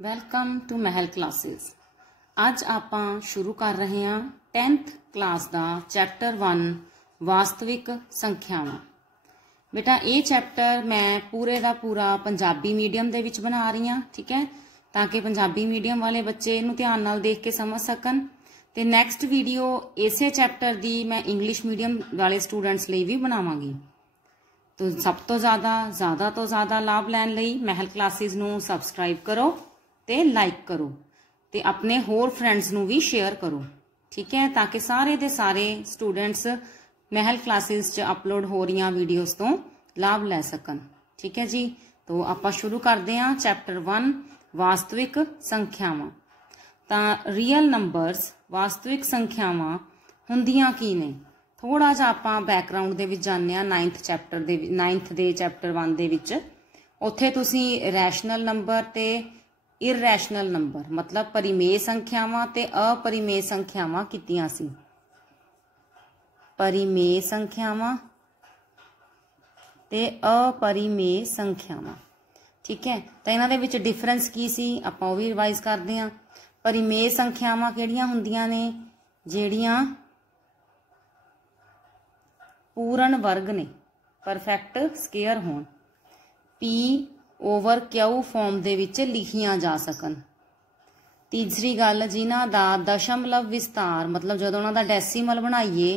Welcome to Mahal classes. ਅੱਜ ਆਪਾਂ ਸ਼ੁਰੂ ਕਰ ਰਹੇ ਹਾਂ 10th ਕਲਾਸ ਦਾ ਚੈਪਟਰ 1 ਵਾਸਤਵਿਕ ਸੰਖਿਆਵਾਂ। ਬੇਟਾ ਇਹ ਚੈਪਟਰ ਮੈਂ ਪੂਰੇ ਦਾ ਪੂਰਾ ਪੰਜਾਬੀ ਮੀਡੀਅਮ ਦੇ ਵਿੱਚ ਬਣਾ ਰਹੀ ਹਾਂ, ਠੀਕ ਹੈ, ਤਾਂ ਕਿ ਪੰਜਾਬੀ ਮੀਡੀਅਮ ਵਾਲੇ ਬੱਚੇ ਇਹਨੂੰ ਧਿਆਨ ਨਾਲ ਦੇਖ ਕੇ ਸਮਝ ਸਕਣ। ਤੇ ਨੈਕਸਟ ਵੀਡੀਓ ਇਸੇ ਚੈਪਟਰ ਦੀ ਮੈਂ ਇੰਗਲਿਸ਼ ਮੀਡੀਅਮ ਵਾਲੇ ਸਟੂਡੈਂਟਸ ਲਈ ਵੀ ਬਣਾਵਾਂਗੀ। तो सब तो ज़्यादा लाभ लैन लई महल क्लासिस नू सबसक्राइब करो ते लाइक करो ते अपने होर फ्रेंड्स नू भी शेयर करो, ठीक है, ताकि सारे दे सारे स्टूडेंट्स महल क्लासिस च अपलोड हो रही वीडियोस तो लाभ लै सकन। ठीक है जी, तो आपां शुरू करते हैं चैप्टर 1 वास्तविक संख्यावां। तां रियल नंबरस वास्तविक संख्यावां हुंदियां की ने, थोड़ा जिहा आपां बैकग्राउंड दे विच जाने 9th दे चैप्टर 1 दे विच। उत्थे तुसीं रैशनल नंबर ते इररैशनल नंबर मतलब परिमेय संख्यावां ते अपरिमेय संख्यावां कीतियां सी। परिमेय संख्यावां ते अपरिमेय संख्यावां, ठीक है। तो इन्हां दे विच डिफरेंस की सी आपां ओह वी रिवाइज करदे हां। परिमेय संख्यावां किहड़ियां हुंदियां ने, जिहड़ियां पूर्ण वर्ग ने, परफेक्ट स्केयर होण, P ओवर Q फॉर्म दे विच लिखियां जा सकन। तीसरी गल, जिन्हां दा दशमलव विस्तार मतलब जदों उन्हां दा डेसीमल बनाइए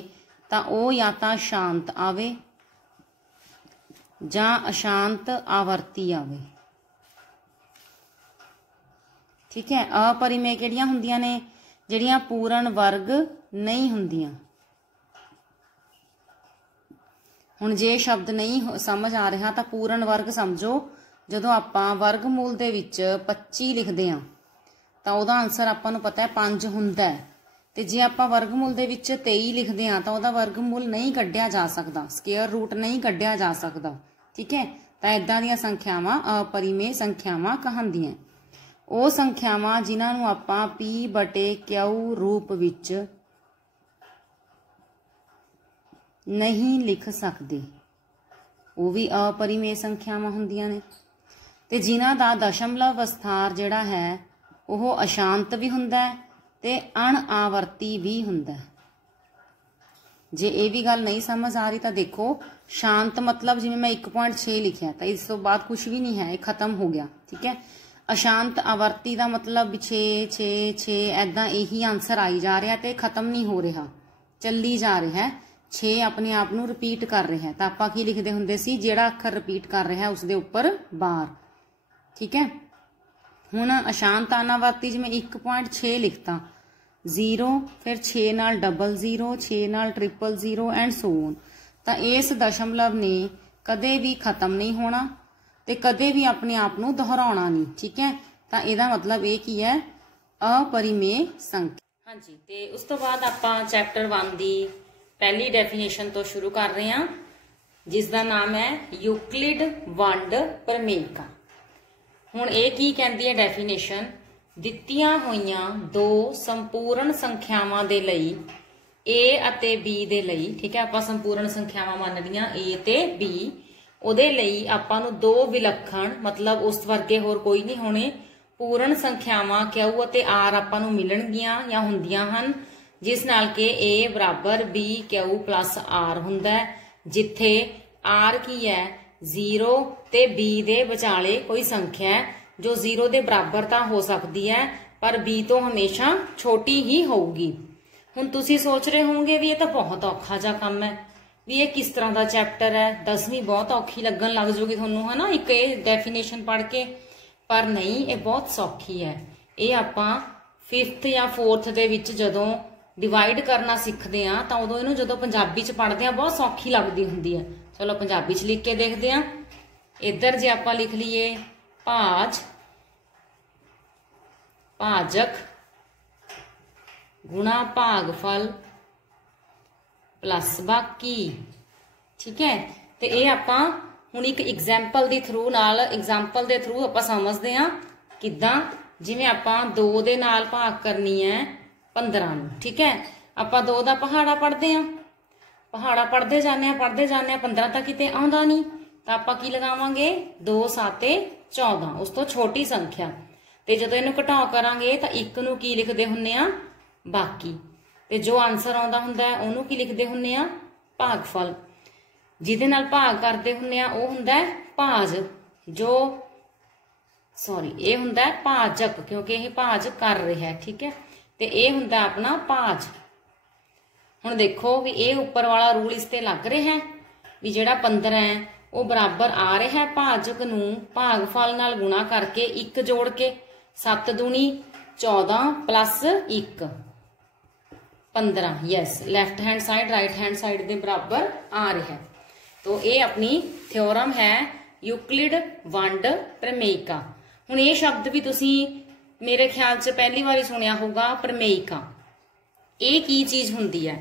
तां ओह या तां शांत आवे जां अशांत आवर्ती आवे, ठीक है। अपरिमेय किहड़ियां हुंदियां ने, जिहड़ियां पूर्ण वर्ग नहीं हुंदियां। हुण जे शब्द नहीं समझ आ रहा तो पूर्ण वर्ग समझो, जदों आपां वर्गमूल दे विच 25 लिखदे हां तां ओहदा आंसर आपां नूं पता है 5 हुंदा है। ते जे आपां वर्गमूल दे विच 23 लिखदे हां तां ओहदा वर्गमूल नहीं कढिया जा सकदा, स्केयर रूट नहीं कढिया जा सकदा, ठीक है। तां इदां दीयां संख्यावां अपरिमेय संख्यावां कहांदियां। ओह संख्यावां जिन्हां नूं आपां P/Q रूप विच नहीं लिख सकते, वो भी अपरिमेय संख्यावां हुंदियां ने। ते जिन्हां दा दशमलव विस्तार जिहड़ा है वह अशांत भी हुंदा है ते अणआवर्ती भी हुंदा है। जे ये भी गल नहीं समझ आ रही तो देखो, शांत मतलब जिवें मैं 1.6 लिखिया तो इस तो बाद कुछ भी नहीं है, ये खत्म हो गया, ठीक है। अशांत आवर्ती का मतलब 6 6 6 ऐदा यही आंसर आई जा रहा तो खत्म नहीं हो रहा, चली जा रहा है, 6 अपने आप नूं रिपीट कर रहा है। तो आपां की लिखते हुंदे सी, जिहड़ा अखर रिपीट कर रहा है उसके उपर बार, ठीक है। हुण अशांत अनावर्ती जिवें 1.6 लिखता, 0 फिर 6 नाल 00, 6 नाल 000 एंड सो ऑन। तो इस दशमलव ने कदे भी खत्म नहीं होना ते कदे भी अपने आप नूं दोहराउणा नहीं, ठीक है। तो इहदा मतलब ये की है, अपरिमेय संख्या। हाँ जी, ते उस तो बाद आपां चैप्टर 1 दी पहली डेफिनेशन तो शुरू कर रहे हैं, जिसका नाम है यूक्लिड वंड प्रमेयिका। हुण ये की कहती है डेफिनेशन, दित्तियां होईयां दो संपूर्ण संख्यावां दे लई A अते B दे लई, ठीक है, आपां संपूर्ण संख्यावां मान रही A ते B, उहदे लई आपां नूं दो विलक्षण मतलब उस वर्गे होर कोई नहीं होने पूर्ण संख्यावां Q अते R आपां नूं मिलणगियां या हुंदियां हन, जिस नाल के A बराबर BQ प्लस R हुंदा है, जिथे R की है 0 ते B दे विचाले कोई संख्या है जो 0 दे बराबर तो हो सकती है पर B तो हमेशा छोटी ही होगी। हुण तुसीं सोच रहे होंगे भी ये तो बहुत औखा जा काम है, भी ये किस तरह का चैप्टर है, 10वीं बहुत औखी लगन लग जाऊगी तुहानूं, है ना, एक ये डेफिनेशन पढ़ के। पर नहीं, ये बहुत सौखी है। ये आपां 5th या 4th दे विच जदों डिवाइड करना सीखते हैं तो उदों इहनूं जदों पंजाबी च पढ़ते हैं बहुत सौखी लगती हुंदी है। चलो पंजाबी च लिख के देखते हैं। इधर जे आपां लिख लीए भाज भाजक गुणा भागफल प्लस बाकी, ठीक है। तो ये आपां हुण एक एग्जाम्पल के थ्रू आपां समझते हैं किदां, जिवें आपां 2 दे नाल भाग करनी है 15 नूं, ठीक है। आपां 2 दा पहाड़ा पढ़ते हैं, पहाड़ा पढ़ते जाने 15 तक किते आउंदा नहीं, तो आपां की लगावांगे 2 7 14, उस तो छोटी संख्या। ਤੇ ਜਦੋਂ ਇਹਨੂੰ ਘਟਾਓ ਕਰਾਂਗੇ ਤਾਂ 1 ਨੂੰ ਕੀ ਲਿਖਦੇ ਹੁੰਨੇ ਆ, ਬਾਕੀ। ਤੇ ਜੋ ਆਨਸਰ ਆਉਂਦਾ ਹੁੰਦਾ ਉਹਨੂੰ ਕੀ ਲਿਖਦੇ ਹੁੰਨੇ ਆ, ਭਾਗਫਲ। ਜਿਹਦੇ ਨਾਲ ਭਾਗ ਕਰਦੇ ਹੁੰਨੇ ਆ ਉਹ ਹੁੰਦਾ ਭਾਜ। ਇਹ ਹੁੰਦਾ ਭਾਜਕ, ਕਿਉਂਕਿ ਇਹ ਭਾਜ ਕਰ ਰਿਹਾ, ਠੀਕ ਹੈ। ਤੇ ਇਹ ਹੁੰਦਾ ਆਪਣਾ ਭਾਜ। ਹੁਣ ਦੇਖੋ ਵੀ ਇਹ ਉੱਪਰ ਵਾਲਾ ਰੂਲ ਇਸ ਤੇ ਲੱਗ ਰਿਹਾ ਹੈ ਵੀ ਜਿਹੜਾ 15 ਹੈ ਉਹ ਬਰਾਬਰ ਆ ਰਿਹਾ ਹੈ ਭਾਜਕ ਨੂੰ ਭਾਗਫਲ ਨਾਲ ਗੁਣਾ ਕਰਕੇ 1 ਜੋੜ ਕੇ 7 ਦੂਣੀ 14 plus 1 15। Yes, left hand side right hand side के बराबर आ रहा है। तो ये अपनी थ्योरम है यूक्लिड वंड प्रमेयिका। हुण ये शब्द भी तुसी मेरे ख्याल च पहली बार सुनिया होगा, प्रमेयिका। ये की चीज हुंदी है?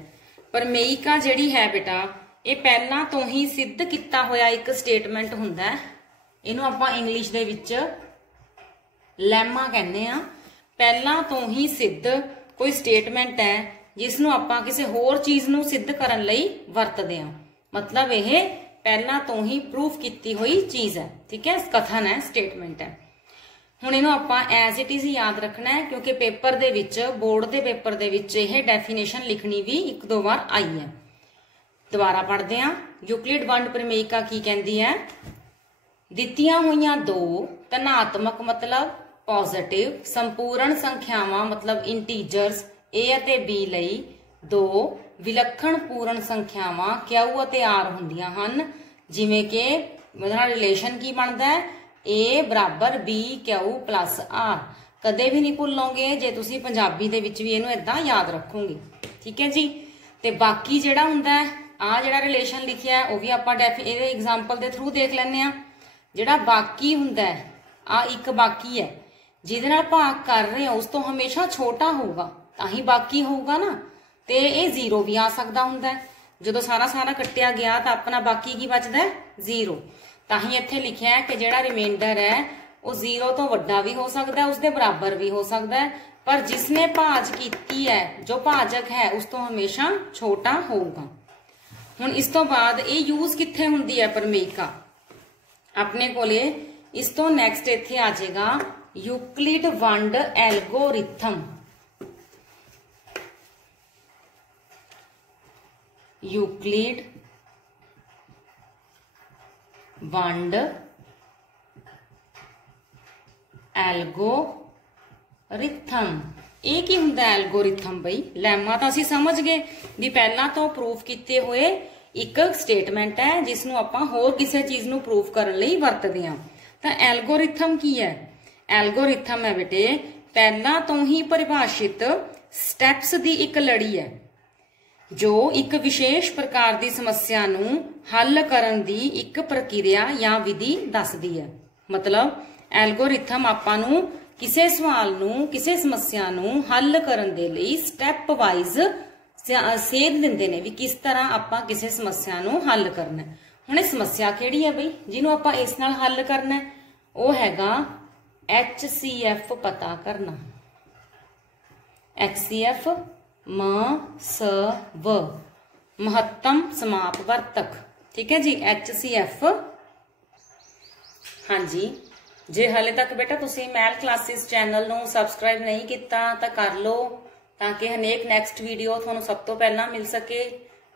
प्रमेयिका जिहड़ी है बेटा, ये पहला तो ही सिद्ध किया होया एक स्टेटमेंट हुंदा है। इहनूं आपां इंग्लिश दे विच लैमा कहने आ। पहला तो ही सिद्ध कोई स्टेटमेंट है जिसनूं आपां किसी होर चीज़ नूं सिद्ध करन लई वरतदे हां। मतलब यह पहला तो ही प्रूफ की हुई चीज़ है, ठीक है, कथन है, स्टेटमेंट है। हुण इहनूं आपां एज इट इज़ याद रखना है, क्योंकि पेपर दे विच, बोर्ड के पेपर दे विच यह डेफिनेशन लिखनी भी 1-2 बार आई है। दोबारा पढ़ते हैं। यूक्लिड वंड प्रमेयिका की कहती है, दित्तियां होईयां दो धनात्मक मतलब पॉजिटिव संपूर्ण संख्यावां मतलब इंटीजर्स ए ਅਤੇ B ਲਈ दो विलक्षण पूर्ण संख्यावां Q ਅਤੇ R ਹੁੰਦੀਆਂ ਹਨ, ਜਿਵੇਂ ਕਿ ਉਹਦਾ ਰਿਲੇਸ਼ਨ ਕੀ ਬਣਦਾ ਹੈ, A ਬਰਾਬਰ B Q plus R। ਕਦੇ ਵੀ ਨਹੀਂ ਭੁੱਲੋਗੇ ਜੇ ਤੁਸੀਂ ਪੰਜਾਬੀ ਦੇ ਵਿੱਚ ਵੀ ਇਹਨੂੰ ਇਦਾਂ ਯਾਦ ਰੱਖੋਗੇ, ਠੀਕ ਹੈ ਜੀ। ਤੇ ਬਾਕੀ ਜਿਹੜਾ ਹੁੰਦਾ ਹੈ, ਆ ਜਿਹੜਾ ਰਿਲੇਸ਼ਨ ਲਿਖਿਆ ਉਹ ਵੀ ਆਪਾਂ ਇਹਦੇ ਐਗਜ਼ਾਮਪਲ ਦੇ ਥਰੂ ਦੇਖ ਲੈਂਦੇ ਆ। ਜਿਹੜਾ ਬਾਕੀ ਹੁੰਦਾ ਹੈ, ਆ ਇੱਕ ਬਾਕੀ ਹੈ ਜਿਹਦੇ ਨਾਲ ਭਾਗ ਕਰ ਰਹੇ ਹੋ ਉਸ ਤੋਂ ਹਮੇਸ਼ਾ ਛੋਟਾ ਹੋਊਗਾ ਤਾਂ ਹੀ ਬਾਕੀ ਹੋਊਗਾ ਨਾ। ਤੇ ਇਹ 0 ਵੀ ਆ ਸਕਦਾ ਹੁੰਦਾ ਹੈ। ਜਦੋਂ ਸਾਰਾ ਕੱਟਿਆ ਗਿਆ ਤਾਂ ਆਪਣਾ ਬਾਕੀ ਕੀ ਬਚਦਾ ਹੈ, 0। ਤਾਂ ਹੀ ਇੱਥੇ ਲਿਖਿਆ ਹੈ ਕਿ ਜਿਹੜਾ ਰਿਮਾਈਂਡਰ ਹੈ ਉਹ 0 ਤੋਂ ਵੱਡਾ ਵੀ ਹੋ ਸਕਦਾ ਹੈ, ਉਸਦੇ ਬਰਾਬਰ ਵੀ ਹੋ ਸਕਦਾ ਹੈ, ਪਰ ਜਿਸਨੇ ਭਾਜ ਕੀਤੀ ਹੈ, ਜੋ ਭਾਜਕ ਹੈ, ਉਸ ਤੋਂ ਹਮੇਸ਼ਾ ਛੋਟਾ ਹੋਊਗਾ। ਹੁਣ ਇਸ ਤੋਂ ਬਾਅਦ ਇਹ ਯੂਜ਼ ਕਿੱਥੇ ਹੁੰਦੀ ਹੈ ਪ੍ਰਮੇਇਕਾ? ਆਪਣੇ ਕੋਲੇ ਇਸ ਤੋਂ ਨੈਕਸਟ ਇੱਥੇ ਆ ਜਾਏਗਾ यूक्लिड वंड एल्गोरिथम। यूक्लिड वंड एल्गोरिथम। ये की हुंदा एल्गोरिथम? बई लैमा तो असीं समझ गए भी पहला तो प्रूफ किए हुए एक स्टेटमेंट है जिसनूं आपां होर किसी चीज़ नूं प्रूफ करन लई वरतदे हां। तां एल्गोरिथम की है? एल्गोरिथम है बेटे पहला तो ही परिभाषित स्टैप्स की एक लड़ी है जो एक विशेष प्रकार की समस्या नूं हल करन दी एक प्रक्रिया या विधि दसदी है। मतलब एल्गोरिथम आपां नूं किसी सवाल नूं, किसी समस्या नूं हल करन दे लई स्टैप वाइज सेध दिंदे ने भी किस तरह आपां किसी समस्या नूं हल करना है। हुण इह समस्या किहड़ी है बई जिहनूं आपां इस नाल हल करना है? वो हैगा HCF पता करना। HCF MSW महत्तम समापवर्तक, ठीक है जी, HCF। हाँ जी, जे हाले तक बेटा तुसी मैल क्लासेस चैनल नूं सबसक्राइब नहीं किया तो कर लो ताकि हरेक नैक्सट वीडियो तुहानूं सब तो पहला मिल सके।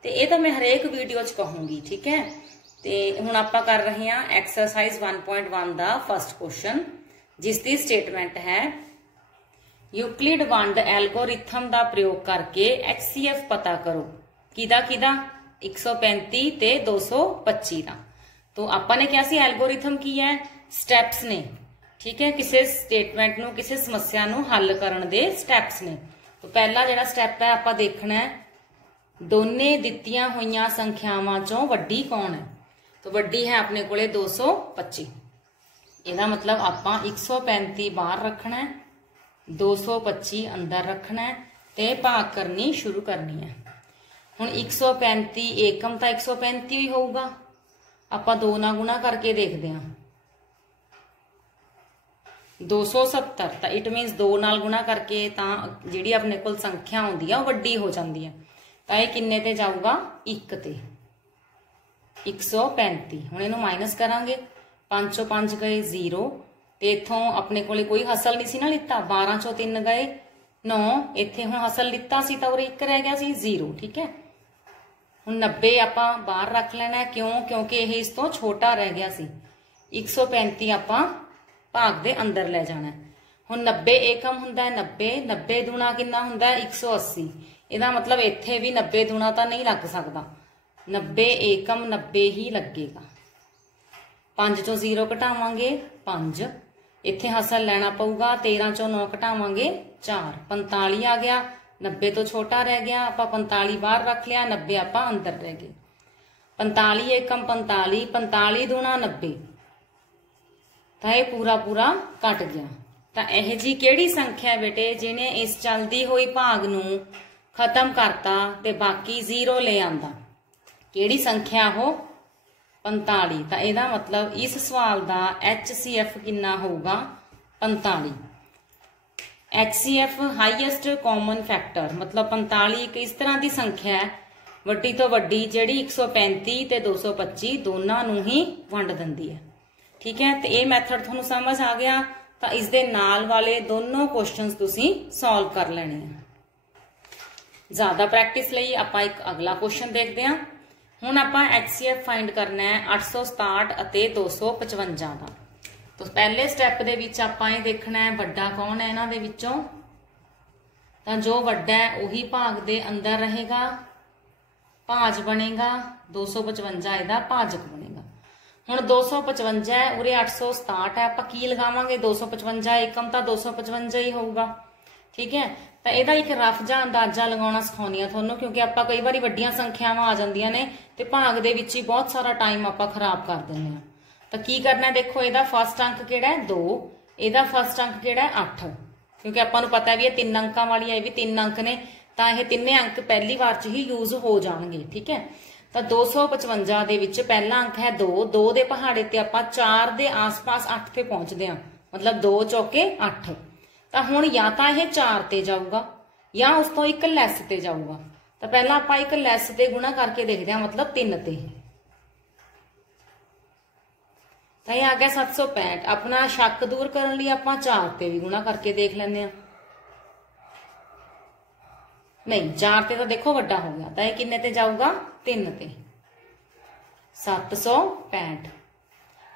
तो ये तो मैं हरेक वीडियो च कहूँगी, ठीक है। तो हुण आपां कर रहे हैं एक्सरसाइज 1.1 का फर्स्ट क्वेश्चन जिसकी स्टेटमेंट है यूक्लिड वंड एल्गोरिथम का प्रयोग करके HCF पता करो। किदा 135 ते 225 का। तो आपने क्या सी एल्गोरिथम की है, स्टैप्स ने, ठीक है, किसी स्टेटमेंट नूं, किसी समस्या नूं हल करन दे स्टैप्स ने। तो पहला जिहड़ा स्टैप है आपां देखना है दोने दित्तियां होईयां संख्यावां चों वड्डी कौन है। तो वड्डी है अपने कोले 225। ਇਹਦਾ मतलब ਆਪਾਂ 135 बाहर रखना है, 225 अंदर रखना है ते भाग करनी शुरू करनी है। हुण 135 एकम तो 135 ही होगा, आपां 2 नाल गुणा करके देखते हैं 270। तो इट मीनस 2 नाल गुणा करके जिहड़ी अपने कोल संख्या आउंदी है वड्डी हो जाती है। तो यह किन्ने ते जाऊगा 1 ते 135। हुण इहनूं माइनस करांगे, 5 चों 5 गए 0, ਤੇ इथों अपने कोले कोई हसल नहीं सी ना लिता, 12 चों 3 गए 9, इत्थे हुण हसल लिता सी तां उरे 1 रह गया सी 0। ठीक है, हुण 90 आपां बाहर रख लेना, क्यों? क्योंकि यह इस तो छोटा रह गया सी। 135 आपां भाग दे अंदर ले जाना। हुण 90 एकम हुंदा है 90, 90 दूणा कितना हुंदा है 180। इहदा मतलब इत्थे भी 90 दूणा तां नहीं लग सकदा, 90 एकम 90 ही लगेगा। 5 चों 0 घटावांगे 5, इत्थे हसल लेना पऊगा, 13 चों 9 घटावांगे 4, 45 आ गया। 90 तो छोटा रह गया, आपां 45 बाहर रख लिया, 90 आपां अंदर रह गए। 45 एकम 45, 45 दूणा 90, तां ये पूरा पूरा कट गया। तां यह जी किहड़ी संख्या बेटे जिहने इस चलदी होई भाग नूं खत्म करता ते बाकी 0 ले आंदा? किहड़ी संख्या हो? 45। तो यदा मतलब इस सवाल का HCF कितना होगा? 45। HCF हाईएस्ट कॉमन फैक्टर, मतलब 45 एक इस तरह की संख्या है वड्डी तो वड्डी जिहड़ी 135 ते 225 दोनों नूं ही वंड दिंदी है। ठीक है, तो ये मैथड तुहानूं समझ आ गया। तो इस दे नाल वाले दोनों क्वेश्चनस तुसीं सॉल्व कर लेने हैं। ज्यादा प्रैक्टिस लई आपां एक अगला क्वेश्चन देखते हैं। हुण आपां HCF फाइंड करना है 867 अते 255 का। तो पहले स्टैप दे विच आपां ये देखना है वड्डा कौन है इन्हां दे विचों। तां जो वड्डा है उही भाग दे अंदर रहेगा, भाज बनेगा 255 इहदा भाजक बनेगा। हुण 255 है उरे 867 है, आपां की लगावांगे 255 एकम तां 255 ही होऊगा। ठीक है, तो यदा एक रफ जा अंदाजा लगाना सिखाउणी तुहानूं, क्योंकि आपां कई बार वड्डियां संख्यावां आ जांदियां ने ते भाग दे विच ही बहुत सारा टाइम आपां खराब कर दिंदे आ। तो की करना है, देखो यदा फस्ट अंक किहड़ा है 2, यदा फस्ट अंक किहड़ा है 8, क्योंकि आपां नूं पता है भी ये 3 अंकां वाली है, ये भी 3 अंक ने, तां ये तिन्ने अंक पहली बार च ही यूज हो जाणगे। ठीक है, तो 255 दे विच पहला अंक है 2, 2 दे पहाड़े ते आपां 4 दे आस पास 8 ते पहुंचदे आ, मतलब 2 चौके 8। तो हुण या तो यह 4 ते जाऊगा या उस तो एक लैस ते जाऊगा। तो पहला आपां एक लैस ते गुणा करके देखते हैं, मतलब 3 ते। तो यह आ गया 765। अपना शक दूर करने लिए आपां 4 ते भी गुणा करके देख लेने। नहीं 4 ते तो देखो वड्डा हो गया, तो यह किन्ने ते जाऊगा 3 ते। 765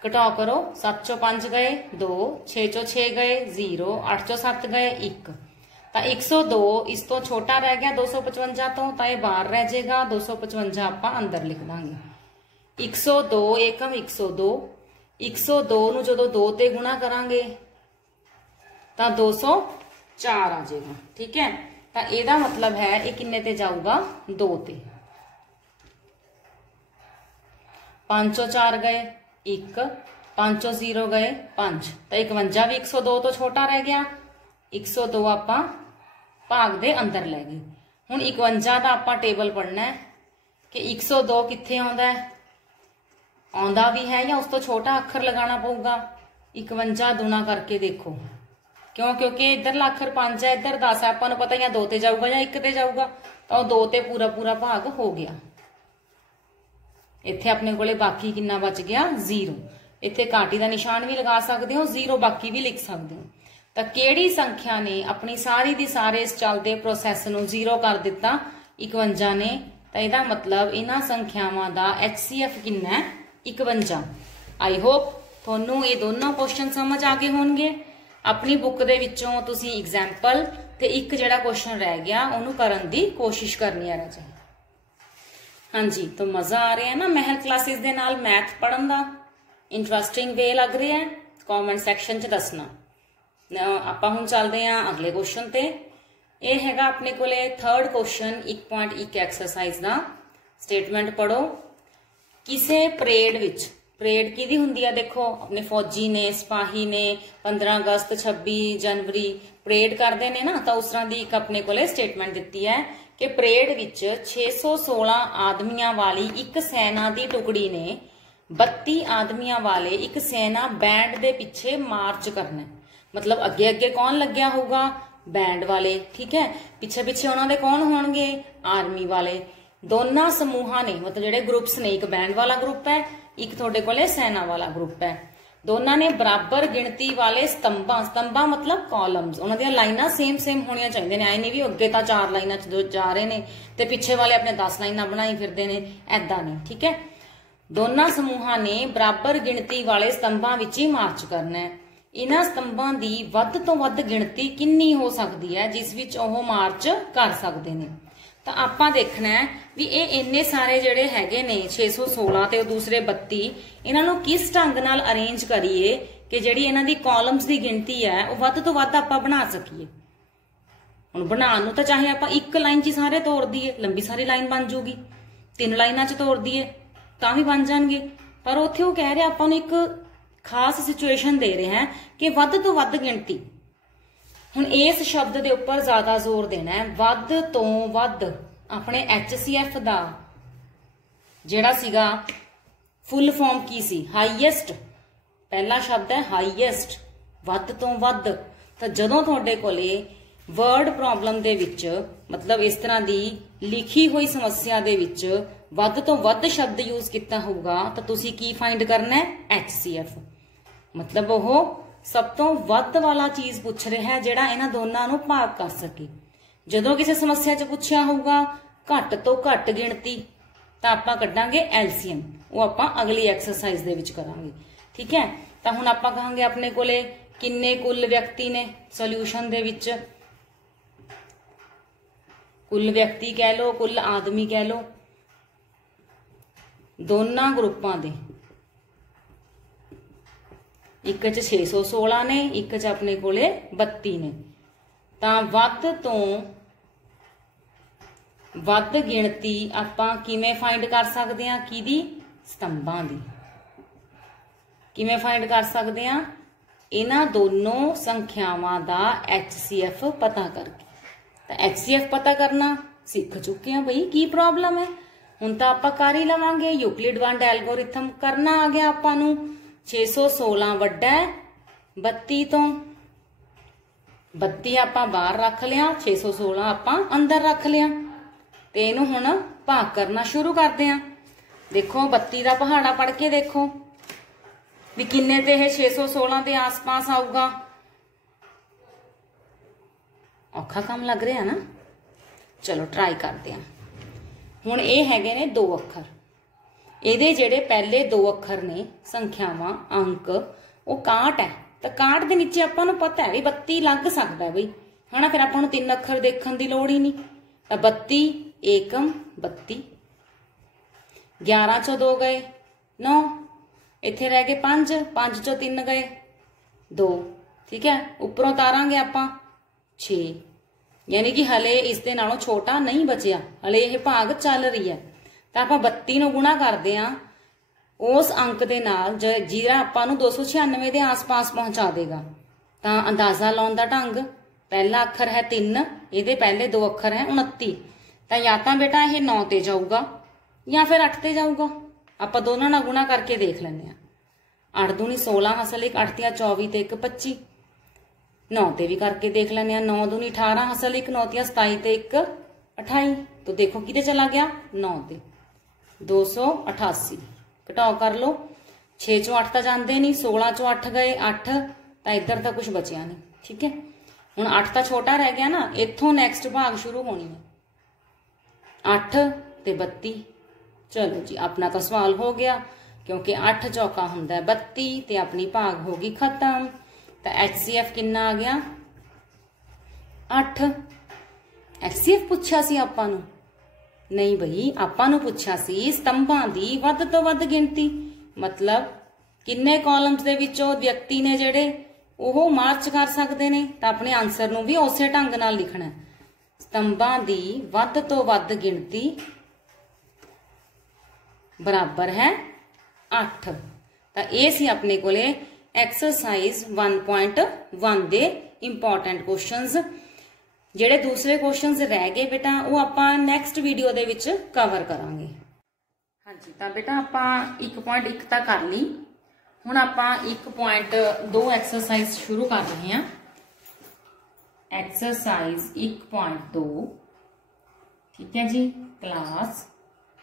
घटाओ करो, 7 चों 5 गए 2, 6 चों 6 गए 0, 8 चों 7 गए 1। तो 102 इस तो छोटा रह गया 255 तो यह बाहर रह जाएगा, 255 आपां अंदर लिख देंगे। 102 एकम 102, 102 नूं जदों 2 ते गुणा करांगे तो 204 आ जाएगा। ठीक है, तो यदा मतलब है ये किन्ने ते जाऊगा 2 ते। 5 चों 4 गए 1, 5 चों 0 गए 5, तो 51 भी 102 तो छोटा रह गया, 102 आपां भाग दे अंदर लै गए। हुण 51 का आपां टेबल पढ़ना है कि 102 कित्थे आउंदा है, आउंदा भी है या उस तो छोटा अखर लगाना पऊगा। 51 दुना करके देखो, क्यों? क्योंकि इधरला अखर 5 है, इधर 10 है, आपां नूं पता या 2 ते जाऊगा या 1 ते जाऊगा, तो 2 ते पूरा पूरा भाग हो गया। इत्थे अपने कोले बाकी कितना बच गया 0। इत्थे काटी का निशान भी लगा सकते हो, 0 बाकी भी लिख सकते हो। तो केड़ी संख्या ने अपनी सारी दी सारे इस चलते प्रोसैस नूं 0 कर दिता? 51 ने। तो यदा मतलब इन्हां संख्यावां दा HCF कितना है 51। आई होप तुहानूं ये दोनों क्वेश्चन समझ आ गए होणगे। अपनी बुक दे विचों तुसीं एग्जाम्पल ते एक जिहड़ा क्वेश्चन रह गया उहनूं करन दी कोशिश करनी है राजा। हाँ जी, तो मजा आ रहा है ना महल क्लासेस दे नाल मैथ पढ़न दा? इंटरस्टिंग वे लग रहा है? कॉमेंट सैक्शन च दसना। आपां हुण चलदे हां अगले क्वेश्चन ते। यह हैगा अपने कोले थर्ड क्वेश्चन 1.1 एक्सरसाइज दा। स्टेटमेंट पढ़ो। किसे परेड विच, परेड किहदी हुंदी है? देखो अपने फौजी ने, सिपाही ने 15 अगस्त 26 जनवरी परेड करते हैं ना, तो उस तरह की एक अपने कोले स्टेटमेंट दी है कि परेड विच 616 आदमियां वाली एक सेना की टुकड़ी ने 32 आदमियां वाले एक सेना बैंड दे पिछे मार्च करना है। मतलब अगे अगे कौन लग्या होगा? बैंड वाले। ठीक है, पिछे पिछे उन्होंने कौन होंगे? आर्मी वाले। दोनों समूह ने, मतलब जेडे ग्रुप्स ने, एक बैंड वाला ग्रुप है, एक थोड़े कोले सेना वाला ग्रुप है। दोनों ने बराबर गिणती वाले स्तंभा मतलब कॉलम्स, उन्होंने लाइना सेम सेम होनी चाहिए ने। आई नहीं भी अगे तो 4 लाइना च जा रहे ने ते पिछे वाले अपने 10 लाइना बनाई फिरदे ने, ऐदा नहीं। ठीक है, दोनों समूहां ने बराबर गिणती वाले स्तंभां विच ही मार्च करना है। इन्हां स्तंभां दी वध तो वध गिणती कितनी हो सकती है जिस विच ओह मार्च कर सकते हैं। तो आपां देखना है भी ये इन्ने सारे जिहड़े हैगे ने 616 ते दूसरे 32, इन्हां नूं किस ढंग नाल अरेंज करिए कि जिहड़ी इन्हां दी कॉलम्स दी गिणती है वो वध तो वध आपां बना सकीए। हुण बनाउण नूं तां चाहे आपां एक लाइन च सारे तोड़ दईए, लंबी सारी लाइन बन जूगी, 3 लाइनां च तोड़ दईए तां भी बन जाणगे। पर उत्थे वो कह रहे आपां नूं एक खास सिचुएशन दे रहे हैं कि वध तो वध गिणती। हुण इस शब्द दे उपर ज्यादा जोर देना है, वध तो वध। अपने HCF दा जिहड़ा सीगा फुल फॉर्म की सी, हाईएस्ट, पहला शब्द है हाईएस्ट, वध तो वध। तो जदों तुहाडे कोले वर्ड प्रॉब्लम दे विच मतलब इस तरह दी लिखी हुई समस्या दे विच वध तो वध शब्द यूज किया होगा तो तुसी की फाइंड करना है, HCF। मतलब वो सब तो वध वाला चीज पूछ रहा है जिहड़ा इन्हां दोनां नूं भाग कर सके। जदों किसी समस्या च पूछया होगा घट तो घट गिणती तो आपां कड्डांगे LCM, वो आपां अगली एक्सरसाइज दे विच करांगे। ठीक है, तो हुण आपां कहांगे अपने कोले किन्ने कुल व्यक्ति ने सोल्यूशन दे विच, कुल व्यक्ति कह लो कुल आदमी कह लो, दोनों ग्रुपां दे, एक च 616 ने, एक च अपने कोले 32 ने। तां वध तो वध गिणती आपां किवें फाइंड कर सकते हैं, किहदी, स्तंभां दी। किवें फाइंड कर सकते हैं, इन्हां दोनों संख्यावां दा HCF पता करके। तो HCF पता करना सीख चुके हैं बई, की प्रॉब्लम है हुण तां आपां कर ही लवांगे। यूक्लिड वन एल्गोरिथम करना आ गया आपां नूं। 616 वड्डा है 32 तो, 32 आपां बाहर रख लिया, 616 आपां अंदर रख लिया। ते इहनूं हुण भाग करना शुरू करते हैं। देखो 32 का पहाड़ा पढ़ के देखो भी किन्ने ते इह 616 के आस पास आऊगा। औखा काम लग रहा है ना, चलो ट्राई करते हैं। हुण ये हैगे ने 2 अखर, ਇਹਦੇ ਜਿਹੜੇ ਪਹਿਲੇ 2 ਅੱਖਰ ਨੇ ਸੰਖਿਆਵਾਂ ਅੰਕ ਉਹ 61 ਹੈ। ਤਾਂ 61 ਦੇ ਨੀਚੇ ਆਪਾਂ ਨੂੰ ਪਤਾ ਹੈ ਵੀ 32 ਲੱਗ ਸਕਦਾ ਬਈ ਹਨਾ, ਫਿਰ ਆਪਾਂ ਨੂੰ 3 ਅੱਖਰ ਦੇਖਣ ਦੀ ਲੋੜ ਹੀ ਨਹੀਂ। ਤਾਂ 32 ਏਕਮ 32, 11 ਚੋਂ 2 ਗਏ 9, ਇੱਥੇ ਰਹਿ ਗਏ 5, 5 ਚੋਂ 3 ਗਏ 2। ਠੀਕ ਹੈ, ਉੱਪਰੋਂ ਤਾਰਾਂਗੇ ਆਪਾਂ 6, यानी कि हले इस दे नालों छोटा नहीं बचिया, हले यह भाग चल रही है। तो आप 32 नूं गुणा करते हैं उस अंक दे नाल जिहड़ा आपां नूं 296 के आस पास पहुंचा देगा। तो अंदाजा लाउण दा ढंग, पहला अखर है 3, ये पहले 2 अखर है 29। तो या तो बेटा यह 9 ते जाऊगा या फिर 8 ते जाऊगा। आप दोनों नाल गुणा करके देख लैंदे आ। 8 दूनी 16 हसल 1, 8 तिया 24 ते 1 25। 9 ते भी करके देख लें, 9 दूनी 18 हसल 1, 9 तिया 27 ते 1 28। तो देखो किते चला गया 9 ते 288। घटाओ कर लो, 6 चों 8 तो जाते नहीं, 16 चों 8 गए 8, तो इधर तो कुछ बचिया नहीं। ठीक है, हुण 8 तो छोटा रह गया ना, इत्थों नैक्सट भाग शुरू होनी है 8 ते 32। चलो जी अपना तो सवाल हो गया, क्योंकि 8 चौका हुंदा 32 ते अपनी भाग होगी खत्म। तो HCF कितना आ गया 8। HCF पूछा सी आपां नूं? नहीं बई, आपां नूं पूछा सी स्तंभां दी वध तो वध गिणती, मतलब किन्ने कॉलम्स दे विचों व्यक्ति ने जिहड़े ओह मार्च कर सकते हैं। तो अपने आंसर नूं भी उसे ढंग नाल लिखना है, स्तंभां दी वध तो वध गिणती बराबर है 8। तो ये सी अपने कोले एक्सरसाइज 1.1 दे इंपॉर्टेंट क्वेश्चंस। जेड़े दूसरे क्वेश्चंस रह गए बेटा वो आपां नैक्सट वीडियो दे विच कवर करांगे। हाँ जी, तो बेटा आपां 1.1 तक कर ली, हुण आपां 1.2 एक्सरसाइज शुरू कर रहे हैं। एक्सरसाइज 1.2, ठीक है जी, क्लास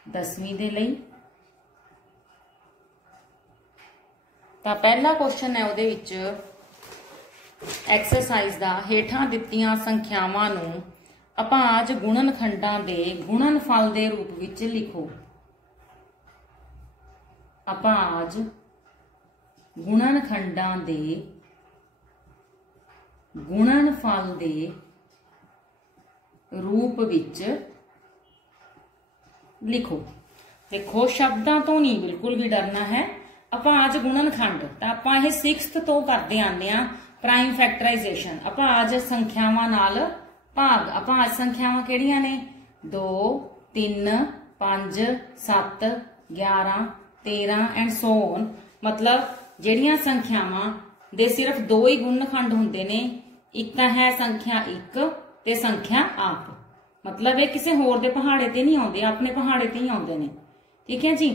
10वीं दे लई। ਤਾਂ ਪਹਿਲਾ ਕੁਐਸਚਨ ਹੈ ਉਹਦੇ ਵਿੱਚ ਐਕਸਰਸਾਈਜ਼ ਦਾ, ਹੇਠਾਂ ਦਿੱਤੀਆਂ ਸੰਖਿਆਵਾਂ ਨੂੰ ਅਭਾਜ ਗੁਣਨਖੰਡਾਂ ਦੇ ਗੁਣਨਫਲ ਦੇ ਰੂਪ ਵਿੱਚ ਲਿਖੋ। ਅਭਾਜ ਗੁਣਨਖੰਡਾਂ ਦੇ ਗੁਣਨਫਲ ਦੇ रूप विच लिखो। देखो शब्दां तो नहीं बिल्कुल भी डरना है। अभाज गुणनखंड तो आपां इह 6th तो करते आने आ प्राइम फैक्टराइजेशन। अभाज संख्यावां नाल भाग। अभाज संख्यावां किहड़ियां ने 2 3 5 7 11 13 एंड सो ऑन। मतलब जिहड़ियां संख्यावां दे सिर्फ 2 ही गुणनखंड हुंदे ने, एक तां है संख्या 1 ते संख्या आप। मतलब ये किसी होर दे पहाड़े ते नहीं आउंदे, अपने पहाड़े ते ही आउंदे ने। ठीक है जी।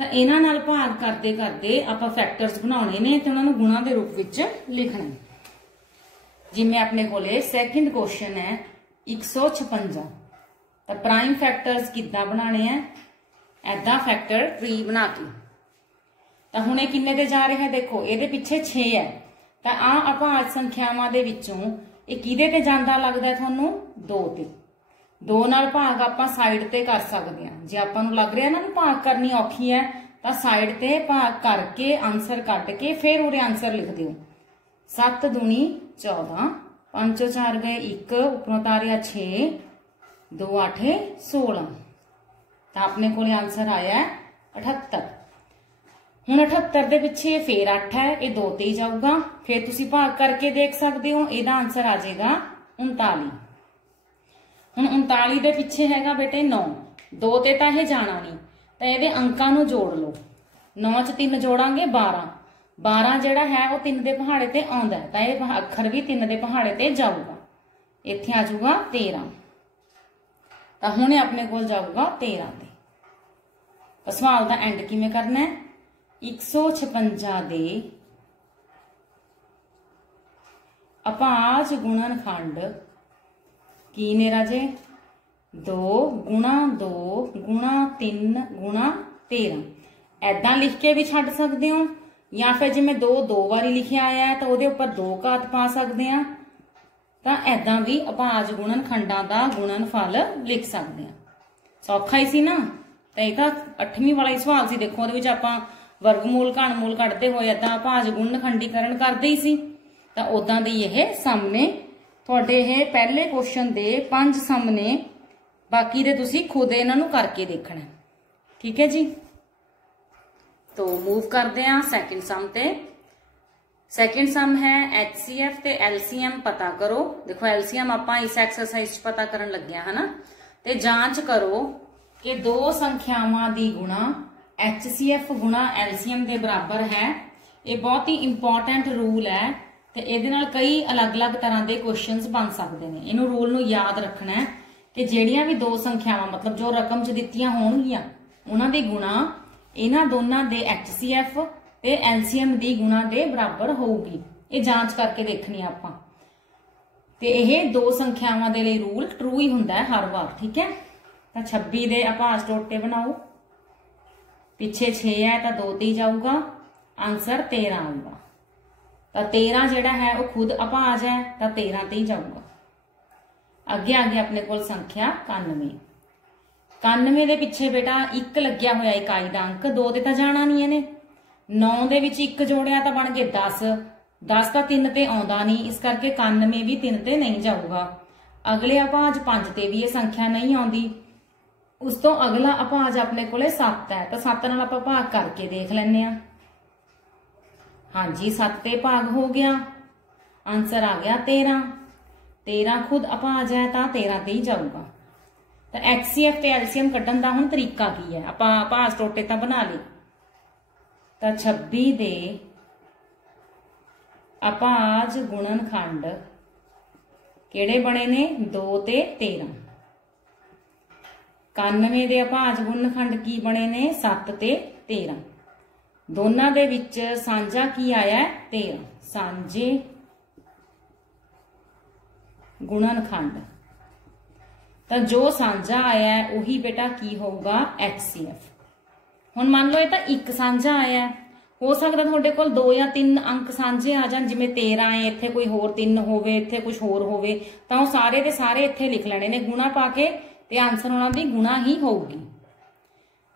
तो इन्हां नाल भाग करते करते आपां फैक्टर्स बनाउणे ने ते उन्हां नूं गुणां दे रूप विच लिखना है। जिवें अपने कोले सैकंड क्वेश्चन है 156। तो प्राइम फैक्टर्स किद्दां बनाने हैं? ऐदां फैक्टर ट्री बना के। तो हुण इह किन्ने ते जा रहा है? देखो इहदे पिछे 6 है। तो आ अभाज संख्यावां दे विचों ਇਹ ਕਿਹਦੇ ਤੇ ਜਾਂਦਾ ਲੱਗਦਾ ਤੁਹਾਨੂੰ? 2 ਤੇ। 2 ਨਾਲ ਭਾਗ ਆਪਾਂ ਸਾਈਡ ਤੇ ਕਰ ਸਕਦੇ ਹਾਂ। ਜੇ ਆਪਾਂ ਨੂੰ ਲੱਗ ਰਿਹਾ ਨਾ ਵੀ ਭਾਗ ਕਰਨੀ ਔਖੀ ਹੈ ਤਾਂ ਸਾਈਡ ਤੇ ਭਾਗ ਕਰਕੇ ਆਨਸਰ ਕੱਢ ਕੇ ਫਿਰ ਉਹਦੇ ਆਨਸਰ ਲਿਖ ਦਿਓ। 7 दूनी 14, 5 4 गए 1, ਉੱਪਰੋਂ ਤਾਰਿਆ 6, 2 8 16। ਤਾਂ ਆਪਣੇ ਕੋਲੇ ਆਨਸਰ ਆਇਆ 78। ਹੁਣ 78 ਦੇ ਪਿੱਛੇ ਫੇਰ 8 है, ये 2 ਤੇ ਹੀ ਜਾਊਗਾ। फिर तुसी भाग करके देख सकते हो, ਇਹਦਾ आंसर आ जाएगा 39। ਹੁਣ 39 ਦੇ ਪਿੱਛੇ ਹੈਗਾ ਬੇਟੇ 9, 2 ਤੇ ਤਾਂ ਇਹ ਜਾਣਾ ਨਹੀਂ, ਤਾਂ ਇਹਦੇ ਅੰਕਾਂ ਨੂੰ ਜੋੜ ਲਓ। 9 ਚ 3 ਜੋੜਾਂਗੇ 12, 12 ਜਿਹੜਾ ਹੈ ਉਹ 3 ਦੇ ਪਹਾੜੇ ਤੇ ਆਉਂਦਾ, ਤਾਂ ਇਹ ਅੱਖਰ ਵੀ 3 ਦੇ ਪਹਾੜੇ ਤੇ ਜਾਊਗਾ। ਇੱਥੇ ਆ ਜਾਊਗਾ 13, ਤਾਂ ਹੁਣ ਆਪਣੇ ਕੋਲ ਜਾਊਗਾ 13 ਤੇ। ਤਾਂ ਸਵਾਲ ਦਾ ਐਂਡ ਕਿਵੇਂ ਕਰਨਾ ਹੈ? 156 ਦੇ अभाज गुणनखंड की ने राजे? 2 गुणा 2 गुणा 3 गुणा 13। ऐदां लिख के भी छड्ड सकते हो, या फिर जिवें 2 2 बारी लिखिया आया है तो उहदे उपर 2 घात पा सकते हैं। तो ऐदां भी अभाज गुणनखंडां दा गुणनफल लिख सकते हैं। सौखा ही सी ना। तो यह तो 8वीं वाला ही सवाल सी। देखो उहदे विच आपां वर्गमूल घनमूल कढदे होए ऐदां अभाज गुणनखंडीकरण करदे ही सी। तो उदां दी यह सम ने तुहाडे यह पहले क्वेश्चन दे 5 सम ने, बाकी दे तुसी खुद इन्हां नूं करके देखना। ठीक है जी। तो मूव करते हैं सैकेंड सम ते। सैकेंड सम है HCF ते LCM पता करो। देखो LCM आपां इस एक्सरसाइज च पता करन लगे है ना। ते जांच करो कि 2 संख्यावां दी गुणा HCF गुणा LCM दे बराबर है। ये बहुत ही इंपॉर्टेंट रूल है। ਤੇ ਇਹਦੇ ਨਾਲ ਕਈ ਅਲੱਗ-ਅਲੱਗ ਤਰ੍ਹਾਂ ਦੇ ਕੁਐਸਚਨਸ ਬਣ ਸਕਦੇ ਨੇ। ਇਹਨੂੰ ਰੂਲ ਨੂੰ ਯਾਦ ਰੱਖਣਾ ਹੈ ਕਿ ਜਿਹੜੀਆਂ ਵੀ 2 ਸੰਖਿਆਵਾਂ ਮਤਲਬ ਜੋ ਰਕਮ 'ਚ ਦਿੱਤੀਆਂ ਹੋਣਗੀਆਂ ਉਹਨਾਂ ਦੀ ਗੁਣਾ ਇਹਨਾਂ ਦੋਨਾਂ ਦੇ HCF ਤੇ LCM ਦੀ ਗੁਣਾ ਦੇ ਬਰਾਬਰ ਹੋਊਗੀ। ਇਹ ਜਾਂਚ ਕਰਕੇ ਦੇਖਣੀ ਆਪਾਂ। ਤੇ ਇਹ 2 ਸੰਖਿਆਵਾਂ ਦੇ ਲਈ ਰੂਲ ਟਰੂ ਹੀ ਹੁੰਦਾ ਹੈ ਹਰ ਵਾਰ। ਠੀਕ ਹੈ। ਤਾਂ 26 ਦੇ ਅਭਾਜ ਟੋਟੇ ਬਣਾਓ। ਪਿੱਛੇ 6 ਹੈ ਤਾਂ 2 ਤੇ ਹੀ ਜਾਊਗਾ, ਆਨਸਰ 13 ਆਊਗਾ। तो 13 ਜਿਹੜਾ है वो खुद अभाज है, तो 13 ਤੇ ਹੀ ਜਾਊਗਾ। ਅੱਗੇ ਆ ਗਿਆ ਆਪਣੇ ਕੋਲ ਸੰਖਿਆ 91। 91 ਦੇ ਪਿੱਛੇ ਬੇਟਾ 1 ਲੱਗਿਆ ਹੋਇਆ ਇਕਾਈ ਦਾ ਅੰਕ, 2 ਤੇ ਤਾਂ ਜਾਣਾ ਨਹੀਂ ਇਹਨੇ। 9 ਦੇ ਵਿੱਚ 1 ਜੋੜਿਆ ਤਾਂ ਬਣ ਗਏ 10, 10 ਤਾਂ 3 ਤੇ ਆਉਂਦਾ ਨਹੀਂ, ਇਸ ਕਰਕੇ 91 ਵੀ 3 ਤੇ ਨਹੀਂ ਜਾਊਗਾ। ਅਗਲੇ ਅਭਾਜ 5 ਤੇ ਵੀ ਇਹ ਸੰਖਿਆ ਨਹੀਂ ਆਉਂਦੀ। ਉਸ ਤੋਂ ਅਗਲਾ ਅਭਾਜ ਆਪਣੇ ਕੋਲੇ 7 ਹੈ, ਤਾਂ 7 ਨਾਲ ਆਪਾਂ ਭਾਗ ਕਰਕੇ ਦੇਖ ਲੈਂਦੇ ਆ। हाँ जी 7 ते भाग हो गया, आंसर आ गया 13। 13 खुद अभाज है तो 13 ते ही जाऊगा। तो HCF ते LCM कड्ढण दा हुण तरीका की है? आपां अभाज टोटे तां बना लए। तो 26 दे अभाज गुणनखंड किहड़े बने ने? 2 ते 13। 91 दे अभाज गुणनखंड की बने ने? 7 ते 13। दोनों दे विच सांझा की आया 13, सांझे गुणनखंड। तो जो सांझा आया है वही बेटा की होगा HCF। हुण मान लो ये तो 1 सांझा आया, हो सकता तुहाडे कोल 2 या 3 अंक सांझे आ जाण, जिवें 13 है, इत्थे कोई होर 3 होवे, इत्थे कुछ होर होवे, तां ओह सारे दे सारे इत्थे लिख लैणे ने गुणा पा के, ते आंसर होना भी गुणा ही होऊगी।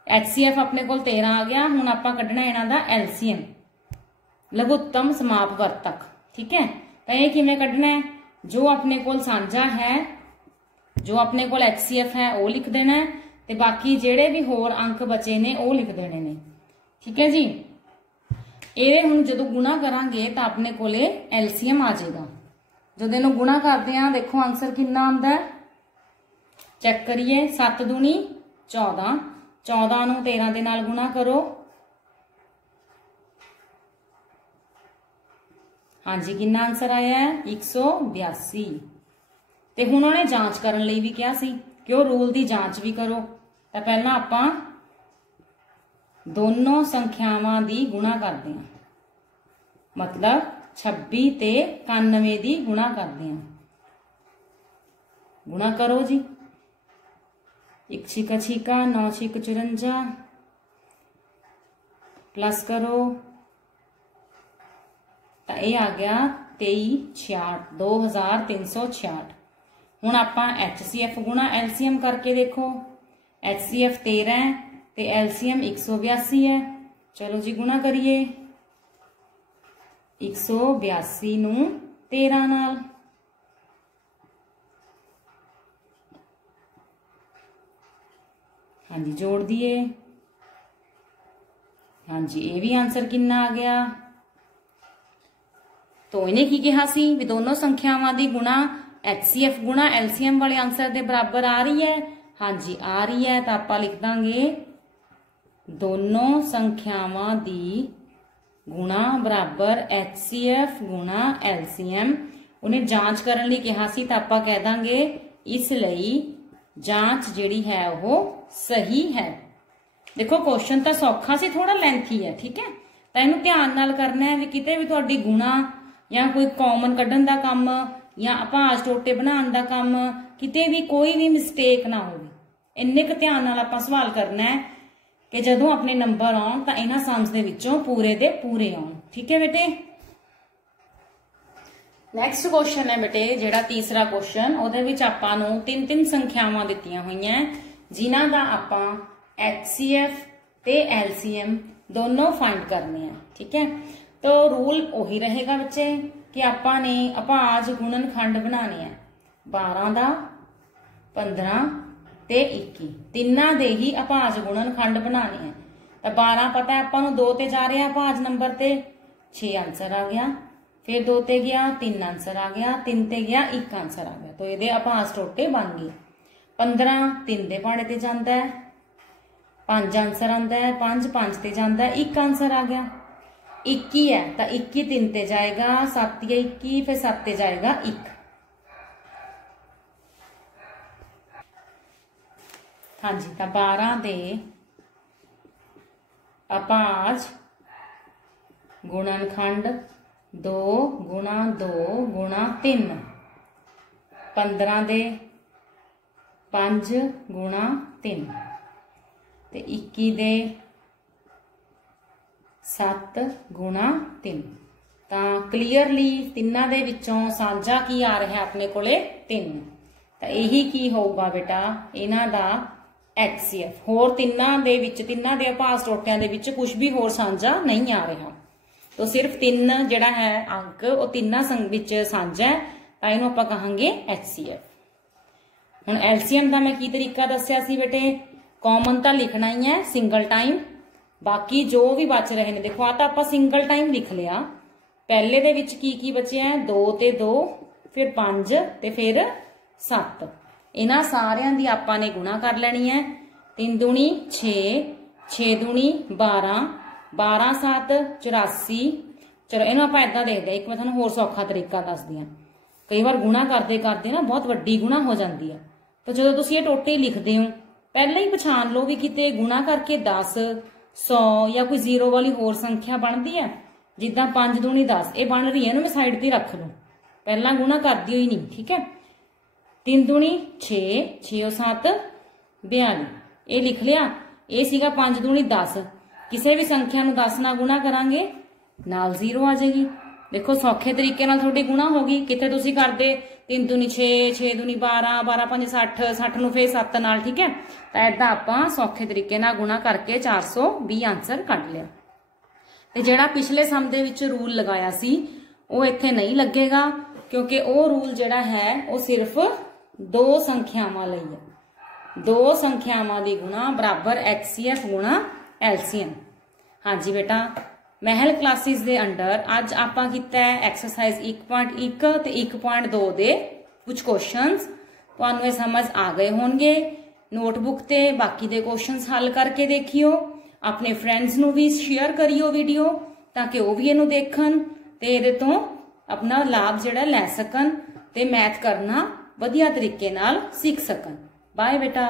HCF अपने कोल 13 आ गया। हुण आपां कढना इन्हां दा LCM, लघुत्तम समापवर्तक। ठीक है, तो ये किवें कढना है? जो अपने कोल सांझा है, जो अपने कोल HCF है वो लिख देना है, ते बाकी जेड़े भी होर अंक बचे ने वो लिख देने ने। ठीक है जी। ये हुण जदों गुणा करांगे तो अपने कोले LCM आ जाएगा। जदों इहनूं गुणा करदे हां, देखो आंसर कितना आंदा है, चेक करिए। 7 दूनी 14, 14 नूं 13 दे नाल गुणा करो। हाँ जी, कितना आंसर आया है? 182। ते हुण उहने जांच करन लई भी कहा सी कि वो रूल दी जांच भी करो। तो पहला आपां दोनों संख्यावां दी गुणा करते हैं, मतलब 26 ते 91 दी गुणा करते हैं। गुणा करो जी। 1 छिका छिका 9 छिक 54 प्लस करो तो यह आ गया 2366, 2366। हुण आपां HCF गुणा LCM करके देखो। HCF 13 है ते LCM 182 है। चलो जी गुणा करिए 182 नूं 13 नाल। हाँ जी जोड़ दिए। हाँ जी ये भी आंसर कितना आ गया। तो इन्हें की कहा सी भी दोनों संख्यावां दी गुणा HCF गुणा LCM वाले आंसर दे बराबर आ रही है। हाँ जी आ रही है, तो आपां लिख दांगे दोनों संख्यावां दी गुणा बराबर HCF गुणा LCM। उन्हें जांच करने लई कहा सी, तो आपां कह दांगे इसलिए जांच जिहड़ी है वो सही है। देखो क्वेश्चन तो सौखा सी, थोड़ा लेंथी है। ठीक है, तो इहनूं ध्यान नाल करना है भी किते भी तुहाडी गुणा या कोई कॉमन कढण दा काम या भाज टोटे बनाउण दा काम, किते भी कोई भी मिसटेक ना होवे। इन्ने क ध्यान नाल आपां सवाल करना है कि जदों अपने नंबर आउण तां इन्हां सम्स दे विचों पूरे दे पूरे आउण। ठीक है बेटे। नैक्सट क्वेश्चन है बेटे जिहड़ा तीसरा क्वेश्चन, उहदे विच आपां नूं 3-3 संख्यावां दित्तियां होईयां जिन्हां दा आपां HCF ते LCM दोनों फाइंड करने हैं। ठीक है, तो रूल वही रहेगा बच्चे कि आपां ने अभाज गुणनखंड बनाने हैं 12 दा 15 ते 21, तिन्ना दे ही अभाज गुणनखंड बनाने हैं। तो 12 पता है आपां नूं 2 ते जा रहा अभाज नंबर ते 6 आंसर आ गया, फिर 2 ते गया 3 आंसर आ गया, 3 ते गया 1 आंसर आ गया। तो ये अभाज टोटे बन गए। 15 3 दे पहाड़े ते जांदा है, 5 आंसर आंदा है, 5 ते जांदा है, 1 आंसर आ गया। 21 है तो 21 3 ते जाएगा, 7 या 21, फिर 7 ते जाएगा 1। हाँ जी, तो 12 दे अभाज गुणनखंड 2 गुणा 2 गुणा 3, 15 दे 5 गुणा 3 ते 21 दे 7 गुणा 3। तो क्लीयरली तिन्ना दे विचों साझा की आ रहा है अपने कोले 3। तो यही की होगा बेटा इन्हां दा HCF। होर तिन्ना दे विच तिन्ना दे अभाज टोटियां दे विच कुछ भी होर साझा नहीं आ रहा। तो सिर्फ 3 जिहड़ा है अंक वो तिन्ना विच साझा है, तो इहनूं आपां कहांगे HCF। हुण LCM दा मैं की तरीका दस्सिया सी बेटे, कॉमन तो लिखना ही है सिंगल टाइम, बाकी जो भी बच रहे ने देखो आ तो आप सिंगल टाइम लिख लिया। पहले दे विच की बचिया है 2 ते 2, फिर 5 ते फिर 7। इन्हां सारियां दी आपां ने गुणा कर लेनी है। 3 दूनी 6, 6 दूनी 12, 12 7 84। चलो इन्हूं आपां इदां देखदे हां, एक मैं तुहानूं होर सौखा तरीका दसदी हां। कई बार गुणा करते करते ना बहुत वड्डी गुणा हो जाती है, तो जो तुसीं ये टोटे लिखते हो पहले ही पछाण लो भी किते गुणा करके 10 100 या कोई 0 वाली होर संख्या बनती है। जिद्दां 5 दूनी 10 ये बन रही है ना, मैं साइड ते रख लूँ, पहला गुणा कर दियो ही नहीं। ठीक है, 3 दूनी 6, 6 7 42 ये लिख लिया। ये सीगा 5 दूनी 10, किसी भी संख्या नूं 10 नाल गुणा करांगे नाल 0 आ जाएगी। देखो सौखे तरीके नाल थोड़ी गुणा होगी, किते तुसी करदे 3 दूनी 6, 6 दूनी 12, 12 5 60, 60 नूं फिर 7 नाल, ठीक है। तो इदां आपां सौखे तरीके नाल गुणा करके 420 आंसर कढ लिया। ते जिहड़ा पिछले सम दे विच रूल लगाया सी वो इत्थे नहीं लगेगा, क्योंकि वो रूल जिहड़ा है वो सिर्फ 2 संख्यावां लई है। 2 संख्यावां दी गुणा बराबर HCF गुणा LCM। हाँ जी बेटा, महल क्लासिस दे अंडर अज आपां कीता है एक्सरसाइज 1.1 ते 1.2 दे कुछ क्वेश्चंस। तुहानूं इह समझ आ गए होणगे। नोटबुक ते बाकी दे क्वेश्चंस हल करके देखियो, अपने फ्रेंड्स नूं भी शेयर करियो वीडियो, ताकि वो भी इहनूं देखण ते इहदे तों अपना लाभ जिहड़ा लै सकन ते मैथ करना वधिया तरीके नाल सीख सकन। बाय बेटा।